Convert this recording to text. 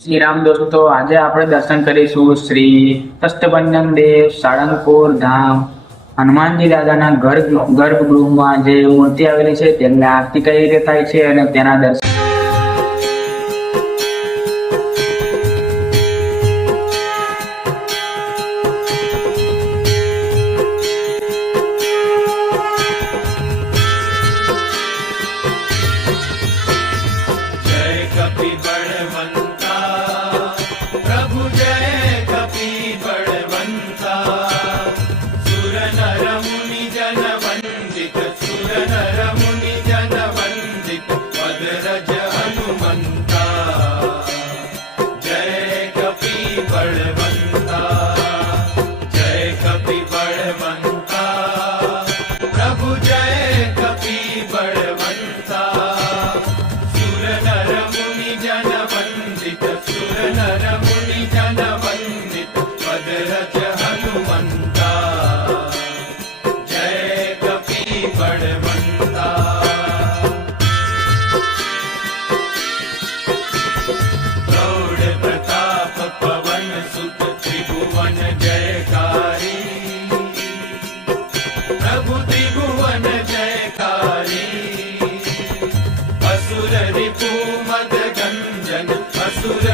શ્રી રામ દોસ્તો, આજે આપણે દર્શન કરીશું શ્રી કષ્ટભંજન દેવ સાળંગપુર ધામ હનુમાનજી દાદાના ગર્ભગૃહમાં જે મૂર્તિ આવેલી છે તેમની આરતી કઈ રીતે થાય છે અને તેના દર્શન असुर